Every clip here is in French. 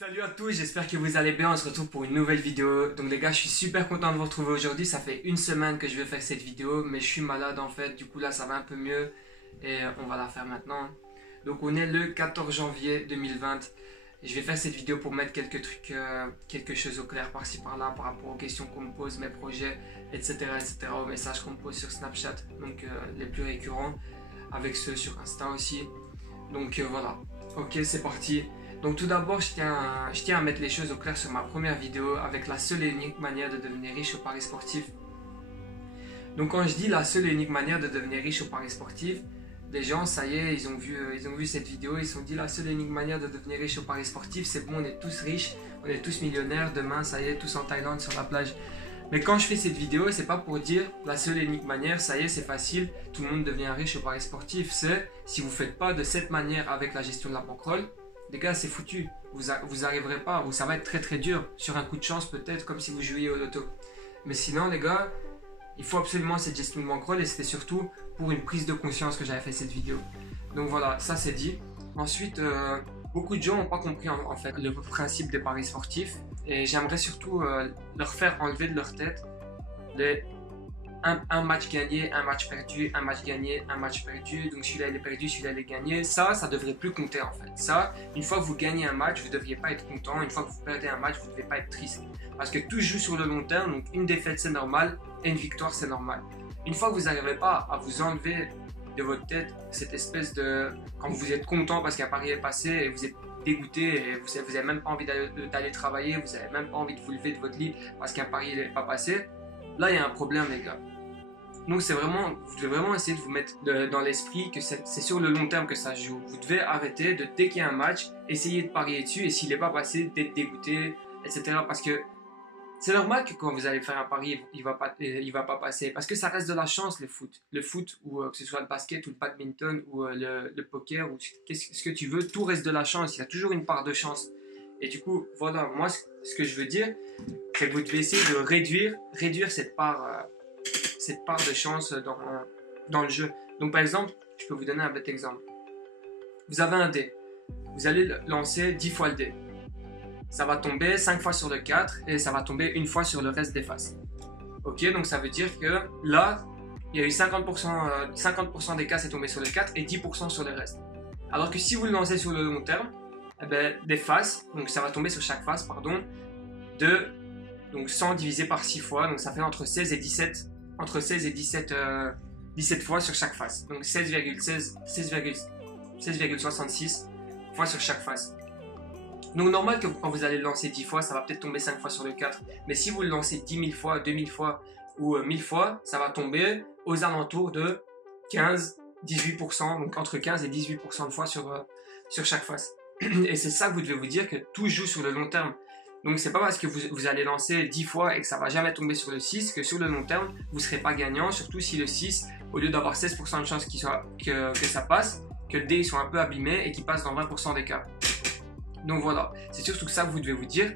Salut à tous, j'espère que vous allez bien, on se retrouve pour une nouvelle vidéo. Donc les gars, je suis super content de vous retrouver aujourd'hui, ça fait une semaine que je vais faire cette vidéo, mais je suis malade en fait, du coup là ça va un peu mieux et on va la faire maintenant. Donc on est le 14 janvier 2020, je vais faire cette vidéo pour mettre quelques trucs, quelque chose au clair par-ci par-là par rapport aux questions qu'on me pose, mes projets, etc., aux messages qu'on me pose sur Snapchat, donc les plus récurrents, avec ceux sur Insta aussi. Donc voilà, ok c'est parti. Donc tout d'abord, je tiens à mettre les choses au clair sur ma première vidéo avec la seule et unique manière de devenir riche au paris sportif. Donc quand je dis la seule et unique manière de devenir riche au paris sportif, les gens, ça y est, ils ont vu cette vidéo, ils se sont dit la seule et unique manière de devenir riche au paris sportif, c'est bon, on est tous riches, on est tous millionnaires, demain, ça y est, tous en Thaïlande sur la plage. Mais quand je fais cette vidéo, c'est pas pour dire la seule et unique manière, ça y est, c'est facile, tout le monde devient riche au paris sportif. C'est si vous faites pas de cette manière avec la gestion de la bankroll, les gars, c'est foutu. Vous arriverez pas, ou ça va être très très dur. Sur un coup de chance, peut-être, comme si vous jouiez au loto. Mais sinon, les gars, il faut absolument cette gestion de bankroll et c'était surtout pour une prise de conscience que j'avais fait cette vidéo. Donc voilà, ça c'est dit. Ensuite, beaucoup de gens n'ont pas compris en fait le principe des paris sportifs et j'aimerais surtout leur faire enlever de leur tête les un match gagné, un match perdu, un match gagné, un match perdu, donc celui-là il est perdu, celui-là il est gagné, ça devrait plus compter en fait. Ça, une fois que vous gagnez un match, vous ne devriez pas être content, une fois que vous perdez un match, vous ne devez pas être triste. Parce que tout joue sur le long terme, donc une défaite c'est normal, et une victoire c'est normal. Une fois que vous n'arrivez pas à vous enlever de votre tête cette espèce de... Quand vous êtes content parce qu'un pari est passé et vous êtes dégoûté et vous n'avez même pas envie d'aller travailler, vous n'avez même pas envie de vous lever de votre lit parce qu'un pari n'est pas passé, là il y a un problème les gars. Donc c'est vraiment, vous devez vraiment essayer de vous mettre dans l'esprit que c'est sur le long terme que ça se joue. Vous devez arrêter de, dès qu'il y a un match, essayer de parier dessus et s'il n'est pas passé, d'être dégoûté, etc. Parce que c'est normal que quand vous allez faire un pari, il va pas passer. Parce que ça reste de la chance le foot. Le foot, ou que ce soit le basket ou le badminton ou le poker ou ce que tu veux, tout reste de la chance. Il y a toujours une part de chance. Et du coup, voilà, moi ce que je veux dire, c'est que vous devez essayer de réduire cette part de chance dans le jeu. Donc par exemple, je peux vous donner un bête exemple. Vous avez un dé. Vous allez lancer 10 fois le dé. Ça va tomber 5 fois sur le 4 et ça va tomber une fois sur le reste des faces. Ok, donc ça veut dire que là, il y a eu 50% des cas c'est tombé sur le 4 et 10% sur le reste. Alors que si vous le lancez sur le long terme, eh ben, des faces, donc ça va tomber sur chaque face, pardon, donc 100 divisé par 6 fois, donc ça fait entre 16 et 17 fois sur chaque face. Donc 16,66 fois sur chaque face. Donc normal que quand vous allez le lancer 10 fois, ça va peut-être tomber 5 fois sur le 4. Mais si vous le lancez 10 000 fois, 2000 fois ou 1000 fois, ça va tomber aux alentours de 15-18%. Donc entre 15 et 18% de fois sur chaque face. Et c'est ça que vous devez vous dire, que tout joue sur le long terme. Donc c'est pas parce que vous allez lancer 10 fois et que ça va jamais tomber sur le 6 que sur le long terme vous serez pas gagnant, surtout si le 6, au lieu d'avoir 16% de chance que ça passe, que le dé soit un peu abîmé et qu'il passe dans 20% des cas. Donc voilà, c'est surtout ça que vous devez vous dire,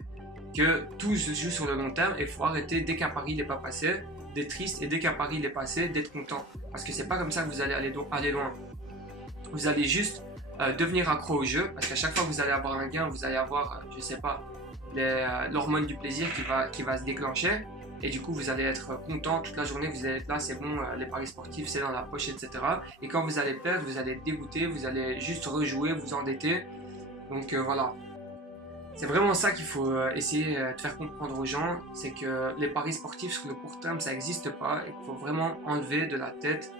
que tout se joue sur le long terme et il faut arrêter dès qu'un pari n'est pas passé d'être triste et dès qu'un pari est passé d'être content. Parce que c'est pas comme ça que vous allez aller loin. Vous allez juste devenir accro au jeu, parce qu'à chaque fois que vous allez avoir un gain, vous allez avoir, je sais pas, l'hormone du plaisir qui va se déclencher et du coup vous allez être content toute la journée, vous allez être là, c'est bon, les paris sportifs c'est dans la poche, etc. Et quand vous allez perdre, vous allez être dégoûté, vous allez juste rejouer, vous endetter. Donc voilà, c'est vraiment ça qu'il faut essayer de faire comprendre aux gens, c'est que les paris sportifs sur le court terme ça n'existe pas et qu'il faut vraiment enlever de la tête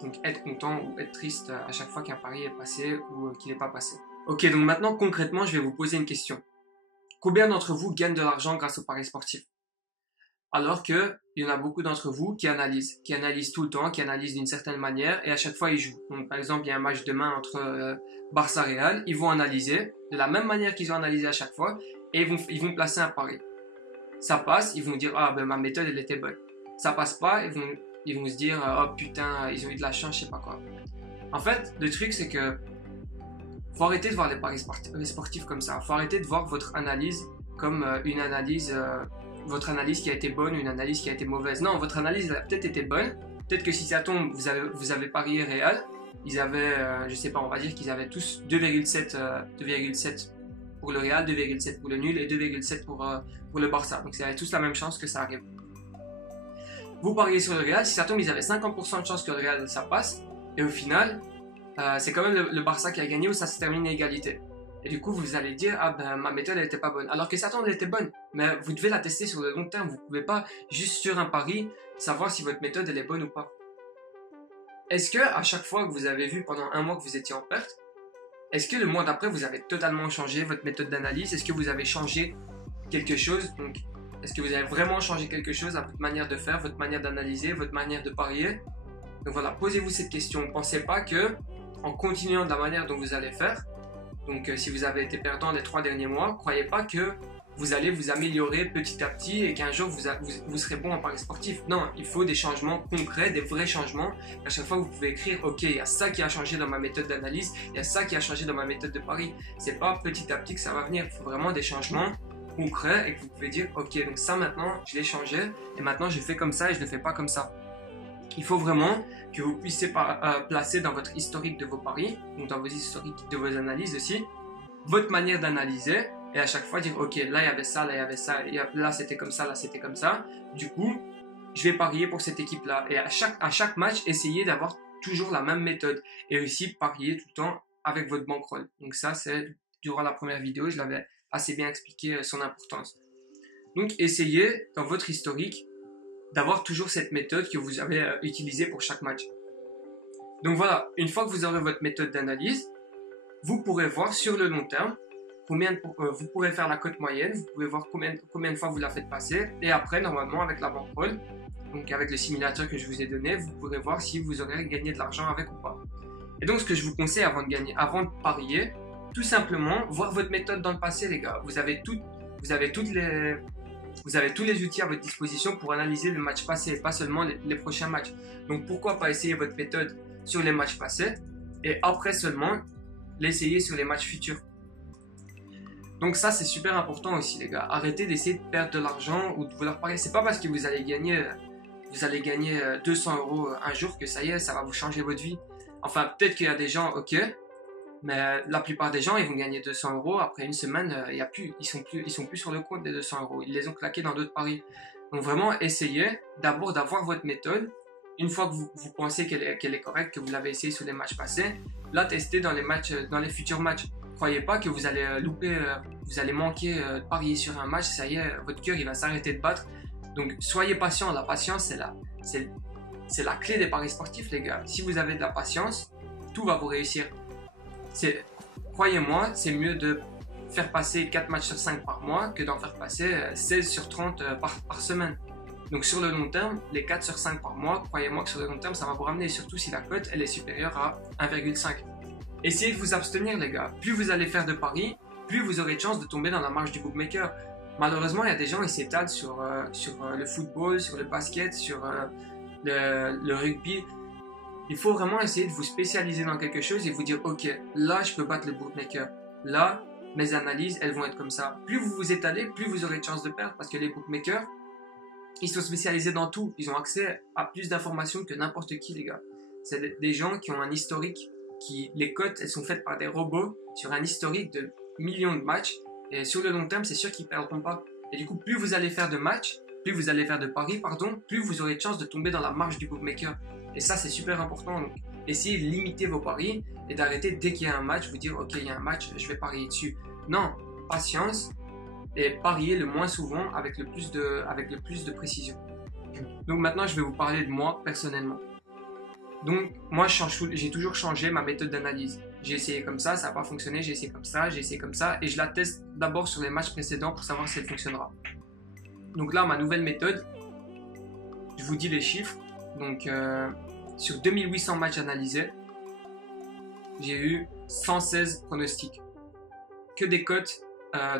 donc être content ou être triste à chaque fois qu'un pari est passé ou qu'il n'est pas passé. Ok, donc maintenant concrètement je vais vous poser une question. Combien d'entre vous gagnent de l'argent grâce aux paris sportifs? Alors qu'il y en a beaucoup d'entre vous qui analysent tout le temps, qui analysent d'une certaine manière et à chaque fois ils jouent. Donc par exemple, il y a un match demain entre Barça-Real, ils vont analyser de la même manière qu'ils ont analysé à chaque fois et ils vont placer un pari. Ça passe, ils vont dire ah ben ma méthode elle était bonne. Ça passe pas, ils vont se dire oh putain, ils ont eu de la chance, je sais pas quoi. En fait, le truc c'est que faut arrêter de voir les paris sportifs comme ça. Faut arrêter de voir votre analyse comme une analyse, votre analyse qui a été bonne ou une analyse qui a été mauvaise. Non, votre analyse elle a peut-être été bonne. Peut-être que si ça tombe, vous avez parié Real. Ils avaient, je sais pas, on va dire qu'ils avaient tous 2,7 pour le Real, 2,7 pour le nul et 2,7 pour le Barça. Donc, ils avaient tous la même chance que ça arrive. Vous pariez sur le Real, si ça tombe, ils avaient 50% de chance que le Real ça passe. Et au final, c'est quand même le Barça qui a gagné ou ça se termine à égalité. Et du coup, vous allez dire, ah ben ma méthode elle était pas bonne. Alors que ça tombe, elle était bonne. Mais vous devez la tester sur le long terme. Vous pouvez pas juste sur un pari savoir si votre méthode elle est bonne ou pas. Est-ce que à chaque fois que vous avez vu pendant un mois que vous étiez en perte, est-ce que le mois d'après vous avez totalement changé votre méthode d'analyse? Est-ce que vous avez changé quelque chose? Donc, est-ce que vous avez vraiment changé quelque chose à votre manière de faire, votre manière d'analyser, votre manière de parier? Donc voilà, posez-vous cette question. Ne pensez pas que en continuant de la manière dont vous allez faire, donc si vous avez été perdant les 3 derniers mois, croyez pas que vous allez vous améliorer petit à petit et qu'un jour vous serez bon en paris sportif. Non, il faut des changements concrets, des vrais changements. À chaque fois, vous pouvez écrire, ok, il y a ça qui a changé dans ma méthode d'analyse, il y a ça qui a changé dans ma méthode de pari. C'est pas petit à petit que ça va venir. Il faut vraiment des changements concret et que vous pouvez dire ok, donc ça maintenant je l'ai changé et maintenant je fais comme ça et je ne le fais pas comme ça. Il faut vraiment que vous puissiez placer dans votre historique de vos paris, donc dans vos historiques de vos analyses aussi, votre manière d'analyser et à chaque fois dire ok, là il y avait ça, là il y avait ça, là c'était comme ça, là c'était comme ça. Du coup, je vais parier pour cette équipe là et à chaque match essayez d'avoir toujours la même méthode et aussi parier tout le temps avec votre bankroll. Donc ça c'est durant la première vidéo, je l'avais assez bien expliqué son importance. Donc essayez dans votre historique d'avoir toujours cette méthode que vous avez utilisée pour chaque match. Donc voilà, une fois que vous aurez votre méthode d'analyse, vous pourrez voir sur le long terme vous pourrez faire la cote moyenne, vous pouvez voir combien de fois vous la faites passer et après normalement avec la bankroll, donc avec le simulateur que je vous ai donné, vous pourrez voir si vous aurez gagné de l'argent avec ou pas. Et donc ce que je vous conseille avant de parier, tout simplement, voir votre méthode dans le passé, les gars. Vous avez tous les outils à votre disposition pour analyser le match passé et pas seulement les prochains matchs. Donc, pourquoi pas essayer votre méthode sur les matchs passés et après seulement l'essayer sur les matchs futurs. Donc ça, c'est super important aussi, les gars. Arrêtez d'essayer de perdre de l'argent ou de vouloir parier. C'est pas parce que vous allez gagner 200 € un jour que ça y est, ça va vous changer votre vie. Enfin, peut-être qu'il y a des gens, ok, mais la plupart des gens, ils vont gagner 200 € après une semaine, ils sont plus sur le compte des 200 €. Ils les ont claqués dans d'autres paris. Donc vraiment, essayez d'abord d'avoir votre méthode. Une fois que vous pensez qu'elle est correcte, que vous l'avez essayé sur les matchs passés, la testez dans les futurs matchs. Croyez pas que vous allez manquer de parier sur un match, ça y est, votre cœur il va s'arrêter de battre. Donc soyez patient. La patience, c'est la clé des paris sportifs, les gars. Si vous avez de la patience, tout va vous réussir. Croyez-moi, c'est mieux de faire passer 4 matchs sur 5 par mois que d'en faire passer 16 sur 30 par semaine. Donc sur le long terme, les 4 sur 5 par mois, croyez-moi que sur le long terme, ça va vous ramener, surtout si la cote elle est supérieure à 1,5. Essayez de vous abstenir, les gars. Plus vous allez faire de paris, plus vous aurez de chance de tomber dans la marge du bookmaker. Malheureusement, il y a des gens qui s'étalent sur le football, sur le basket, sur le rugby. Il faut vraiment essayer de vous spécialiser dans quelque chose et vous dire ok, là je peux battre le bookmaker, là mes analyses elles vont être comme ça. Plus vous vous étalez, plus vous aurez de chances de perdre parce que les bookmakers ils sont spécialisés dans tout, ils ont accès à plus d'informations que n'importe qui, les gars. C'est des gens qui ont un historique, les cotes elles sont faites par des robots sur un historique de millions de matchs et sur le long terme c'est sûr qu'ils ne perdront pas. Et du coup plus vous allez faire de matchs, plus vous allez faire de paris, plus vous aurez de chances de tomber dans la marge du bookmaker. Et ça, c'est super important. Donc, essayez de limiter vos paris et d'arrêter dès qu'il y a un match, vous dire ok, il y a un match, je vais parier dessus. Non, patience et parier le moins souvent avec le plus de précision. Donc maintenant, je vais vous parler de moi personnellement. Donc moi, j'ai toujours changé ma méthode d'analyse. J'ai essayé comme ça n'a pas fonctionné, j'ai essayé comme ça et je la teste d'abord sur les matchs précédents pour savoir si elle fonctionnera. Donc là, ma nouvelle méthode, je vous dis les chiffres. Donc, sur 2800 matchs analysés, j'ai eu 116 pronostics. Que des cotes,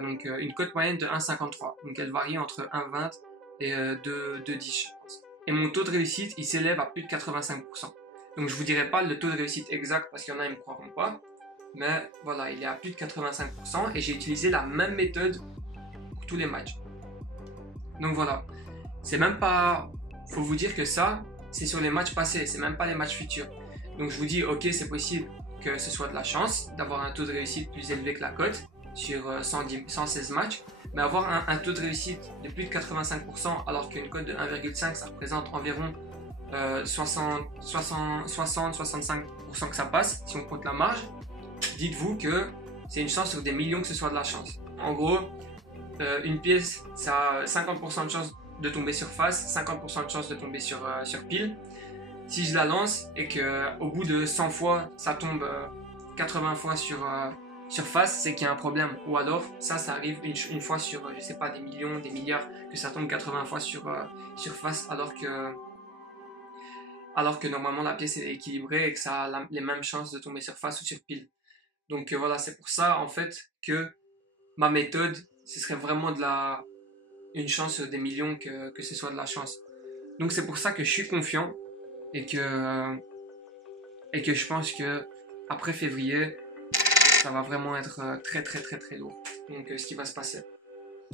donc une cote moyenne de 1,53. Donc, elle varie entre 1,20 et 2,10, je pense. Et mon taux de réussite, il s'élève à plus de 85%. Donc, je ne vous dirai pas le taux de réussite exact parce qu'il y en a, ils ne me croiront pas. Mais voilà, il est à plus de 85% et j'ai utilisé la même méthode pour tous les matchs. Donc voilà, c'est même pas... Faut vous dire que ça, c'est sur les matchs passés, c'est même pas les matchs futurs. Donc je vous dis, ok, c'est possible que ce soit de la chance, d'avoir un taux de réussite plus élevé que la cote, sur 116 matchs, mais avoir un taux de réussite de plus de 85% alors qu'une cote de 1,5 ça représente environ 60-65% que ça passe si on compte la marge, dites-vous que c'est une chance sur des millions que ce soit de la chance. En gros, une pièce ça a 50% de chance de tomber sur face, 50% de chance de tomber sur pile. Si je la lance et qu'au bout de 100 fois ça tombe 80 fois sur face, c'est qu'il y a un problème. Ou alors ça arrive une fois sur je sais pas des millions, des milliards, que ça tombe 80 fois sur face alors que normalement la pièce est équilibrée et que ça a les mêmes chances de tomber sur face ou sur pile. Donc voilà, c'est pour ça en fait que ma méthode, ce serait vraiment une chance des millions que ce soit de la chance. Donc c'est pour ça que je suis confiant et que je pense que après février, ça va vraiment être très très très très lourd. Donc ce qui va se passer.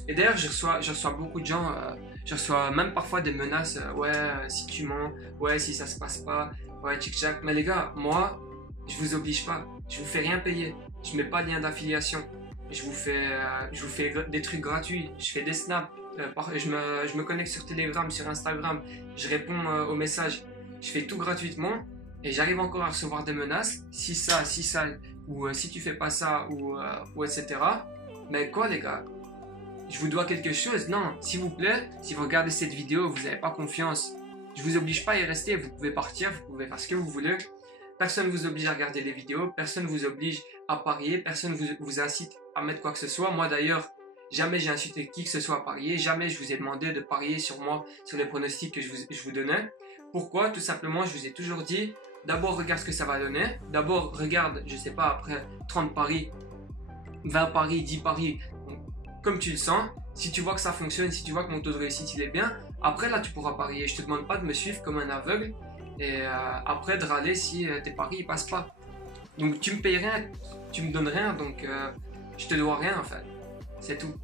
Et d'ailleurs, je reçois beaucoup de gens, je reçois même parfois des menaces, ouais, si tu mens, ouais, si ça se passe pas, ouais, tchic-tchac. Mais les gars, moi, je vous oblige pas, je vous fais rien payer, je mets pas de lien d'affiliation, je vous fais des trucs gratuits, je fais des snaps, je me connecte sur Telegram, sur Instagram, je réponds aux messages, je fais tout gratuitement et j'arrive encore à recevoir des menaces, si ça, ou si tu fais pas ça, ou etc. Mais quoi les gars? Je vous dois quelque chose? Non, s'il vous plaît, si vous regardez cette vidéo, vous n'avez pas confiance, je vous oblige pas à y rester, vous pouvez partir, vous pouvez faire ce que vous voulez. Personne ne vous oblige à regarder les vidéos, personne ne vous oblige à parier, personne ne vous incite à mettre quoi que ce soit. Moi d'ailleurs, jamais j'ai incité qui que ce soit à parier, jamais je vous ai demandé de parier sur moi, sur les pronostics que je vous donnais. Pourquoi? Tout simplement, je vous ai toujours dit, d'abord regarde ce que ça va donner, d'abord regarde, je sais pas, après 30 paris, 20 paris, 10 paris, comme tu le sens, si tu vois que ça fonctionne, si tu vois que mon taux de réussite il est bien, après là tu pourras parier. Je te demande pas de me suivre comme un aveugle et après de râler si tes paris ils passent pas. Donc tu me payes rien, tu me donnes rien, donc je te dois rien en fait. C'est tout.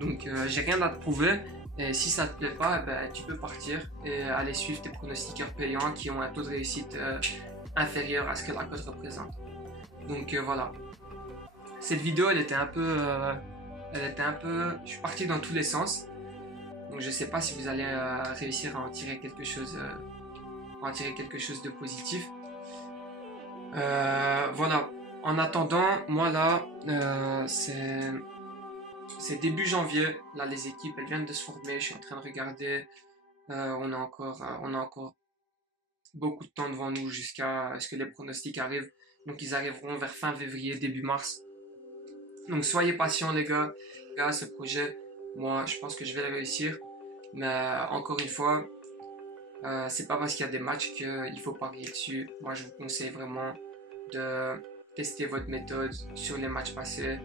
Donc j'ai rien à te prouver et si ça te plaît pas, ben, tu peux partir et aller suivre tes pronostiqueurs payants qui ont un taux de réussite inférieur à ce que la cote représente. Donc voilà. Cette vidéo elle était un peu... je suis parti dans tous les sens, donc je sais pas si vous allez réussir à en tirer quelque chose de positif. Voilà, en attendant, moi là, c'est début janvier, là les équipes elles viennent de se former, je suis en train de regarder, on a encore beaucoup de temps devant nous jusqu'à ce que les pronostics arrivent, donc ils arriveront vers fin février, début mars. Donc soyez patients les gars, ce projet, moi je pense que je vais le réussir, mais encore une fois, c'est pas parce qu'il y a des matchs qu'il faut parier dessus. Moi je vous conseille vraiment de tester votre méthode sur les matchs passés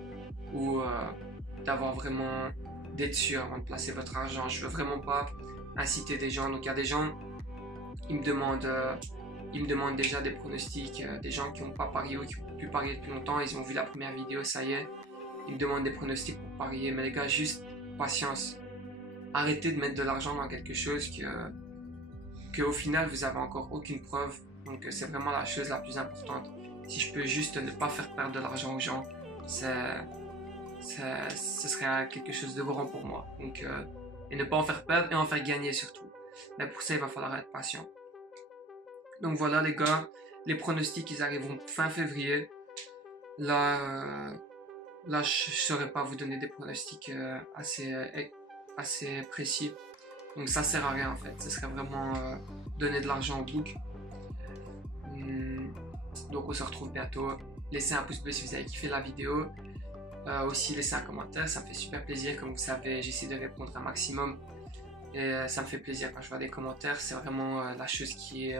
ou d'avoir vraiment d'être sûr avant de placer votre argent. Je veux vraiment pas inciter des gens, donc il y a des gens qui me demandent déjà des pronostics, des gens qui n'ont pas parié ou qui n'ont plus parier depuis longtemps, ils ont vu la première vidéo, ça y est. Ils me demandent des pronostics pour parier, mais les gars, juste patience. Arrêtez de mettre de l'argent dans quelque chose que au final vous avez encore aucune preuve. Donc c'est vraiment la chose la plus importante. Si je peux juste ne pas faire perdre de l'argent aux gens, ce serait quelque chose de grand pour moi. Donc et ne pas en faire perdre et en faire gagner surtout. Mais pour ça, il va falloir être patient. Donc voilà les gars, les pronostics ils arriveront fin février. Là, je ne saurais pas vous donner des pronostics assez précis. Donc ça sert à rien en fait. Ce serait vraiment donner de l'argent au book. Donc on se retrouve bientôt. Laissez un pouce bleu si vous avez kiffé la vidéo. Aussi laissez un commentaire, ça me fait super plaisir. Comme vous savez, j'essaie de répondre un maximum. Et ça me fait plaisir quand je vois des commentaires. C'est vraiment la chose qui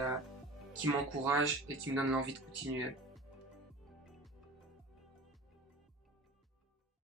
m'encourage et qui me donne l'envie de continuer.